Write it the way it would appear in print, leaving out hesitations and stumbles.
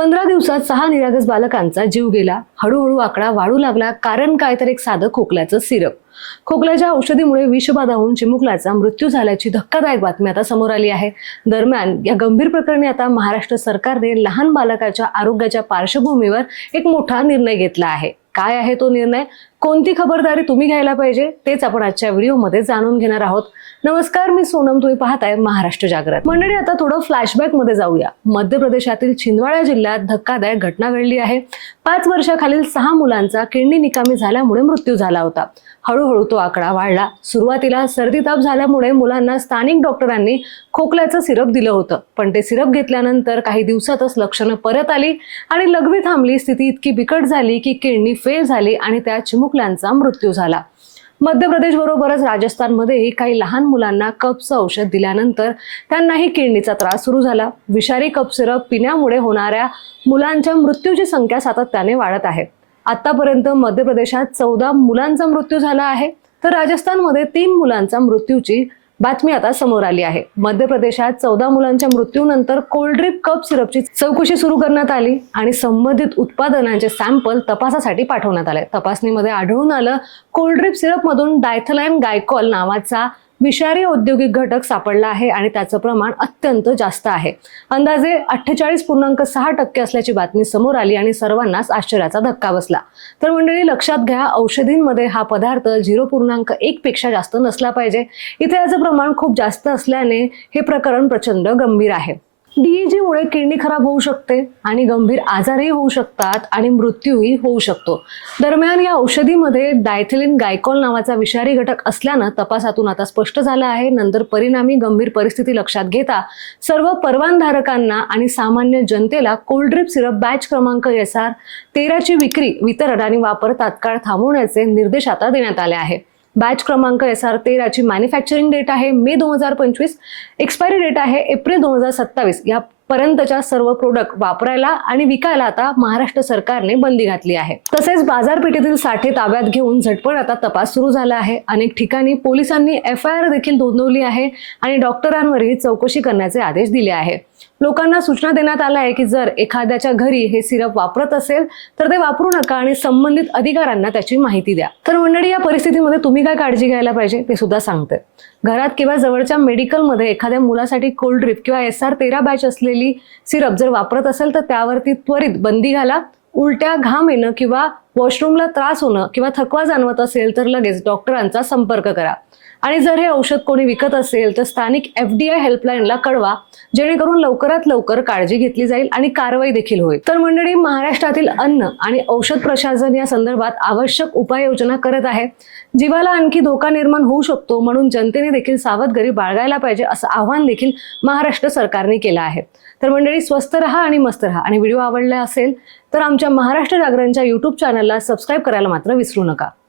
15 दिवसात 6 निरागस बालकांचा जीव गेला. हळूहळू आकडा वाढू लागला. कारण काय तर एक साधं खोकल्याचं सिरप. खोकल्याच्या औषधीमुळे विषबाधा होऊन चिमुकल्याचा मृत्यू झाल्याची धक्कादायक बातमी आता समोर आली आहे. दरम्यान या गंभीर प्रकरणी आता महाराष्ट्र सरकारने लहान बालकाच्या आरोग्याच्या पार्श्वभूमीवर एक मोठा निर्णय घेतला आहे. काय आहे तो निर्णय, कोणती खबरदारी तुम्ही घ्यायला पाहिजे, तेच आपण आजच्या व्हिडिओमध्ये जाणून घेणार आहोत. नमस्कार, मी सोनम, तुम्ही पाहताय महाराष्ट्र जागरण. मंडळी, आता थोडं फ्लॅशबॅक मध्ये जाऊया. मध्य प्रदेशातील छिंदवाडा जिल्ह्यात धक्कादायक घटना घडली आहे. 5 वर्षाखालील 6 मुलांचा किडनी निकामी झाल्यामुळे मृत्यू झाला होता. हळूहळू तो आकडा वाढला. सुरुवातीला सर्दी ताप झाल्यामुळे मुलांना स्थानिक डॉक्टरांनी खोकल्याचं सिरप दिलं होतं, पण ते सिरप घेतल्यानंतर काही दिवसातच लक्षणं परत आली आणि लघवी थांबली. स्थिती इतकी बिकट झाली की किडनी फेल झाली आणि त्या चिमुकल्यांचा मृत्यू झाला. मध्य प्रदेश बरोबरच राजस्थानमध्येही काही लहान मुलांना कफचं औषध दिल्यानंतर त्यांनाही किडनीचा त्रास सुरू झाला. विषारी कफ सिरप पिण्यामुळे होणाऱ्या मुलांच्या मृत्यूची संख्या सातत्याने वाढत आहे. आतापर्यंत मध्य प्रदेशात 14 मुलांचा मृत्यू झाला आहे, तर राजस्थानमध्ये 3 मुलांचा मृत्यूची बातमी आता समोर आली आहे. मध्य प्रदेशात 14 मुलांच्या मृत्यूनंतर कोल्ड्रिप कफ सिरपची चौकशी सुरू करण्यात आली आणि संबंधित उत्पादनांचे सॅम्पल तपासासाठी पाठवण्यात आले. तपासणीमध्ये आढळून आलं, कोल्ड्रिप सिरपमधून डायथलाइन गायकॉल नावाचा विषारी औद्योगिक घटक सापडला आहे आणि त्याचं प्रमाण अत्यंत जास्त आहे. अंदाजे 48.6% असल्याची बातमी समोर आली आणि सर्वांनाच आश्चर्याचा धक्का बसला. तर मंडळी, लक्षात घ्या, औषधींमध्ये हा पदार्थ 0.1 पेक्षा जास्त नसला पाहिजे. इथे याचं प्रमाण खूप जास्त असल्याने हे प्रकरण प्रचंड गंभीर आहे. DEG मुळे किडनी खराब होऊ शकते आणि गंभीर आजारही होऊ शकतात आणि मृत्यूही होऊ शकतो. दरम्यान या औषधीमध्ये डायथिलीन गायकॉल नावाचा विषारी घटक असल्यानं तपासातून आता स्पष्ट झालं आहे. नंतर परिणामी गंभीर परिस्थिती लक्षात घेता सर्व परवानधारकांना आणि सामान्य जनतेला कोल्ड्रिप सिरप बॅच क्रमांक SR 13 ची विक्री, वितरण आणि वापर तात्काळ थांबवण्याचे निर्देश आता देण्यात आले आहे. बॅच क्रमांक SR 13 ची मॅन्युफॅक्चरिंग डेट आहे मे 2025, एक्सपायरी डेट आहे एप्रिल 2027. या पर्यंतच्या सर्व प्रोडक्ट वापरायला आणि विकायला आता महाराष्ट्र सरकारने बंदी घातली आहे. तसेच बाजारपेठेतील साठे ताब्यात घेऊन झटपट आता तपास सुरू झाला आहे. अनेक ठिकाणी पोलिसांनी FIR देखील नोंदवली आहे आणि डॉक्टरांवरही चौकशी करण्याचे आदेश दिले आहे. लोकांना सूचना देण्यात आल्या आहे की जर एखाद्याच्या घरी हे सिरप वापरत असेल तर ते वापरू नका आणि संबंधित अधिकाऱ्यांना त्याची माहिती द्या. तर मंडळी, या परिस्थितीमध्ये तुम्ही काय काळजी घ्यायला पाहिजे ते सुद्धा सांगते. घरात किंवा जवळच्या मेडिकलमध्ये एखाद्या मुलासाठी कोल्ड्रिप किंवा SR 13 बॅच असलेली सिरप जर वापरत असेल तर त्यावरती त्वरित बंदी घाला. उलट्या, घाम येणं किंवा वॉशरूमला त्रास होणं किंवा थकवा जाणवत असेल तर लगेच डॉक्टरांचा संपर्क करा. आणि जर हे औषध कोणी विकत असेल तर स्थानिक FDI हेल्पलाईनला कळवा, जेणेकरून लवकरात लवकर काळजी घेतली जाईल आणि कारवाई देखील होईल. तर मंडळी, महाराष्ट्रातील अन्न आणि औषध प्रशासन या संदर्भात आवश्यक उपाययोजना करत आहे. जीवाला आणखी धोका निर्माण होऊ शकतो, म्हणून जनतेने देखील सावधगिरी बाळगायला पाहिजे, असं आवाहन देखील महाराष्ट्र सरकारने केलं आहे. तर मंडळी, स्वस्त रहा आणि मस्त रहा. आणि व्हिडिओ आवडला असेल तर आमच्या महाराष्ट्र जागरणच्या YouTube चॅनलला सबस्क्राईब करायला मात्र विसरू नका.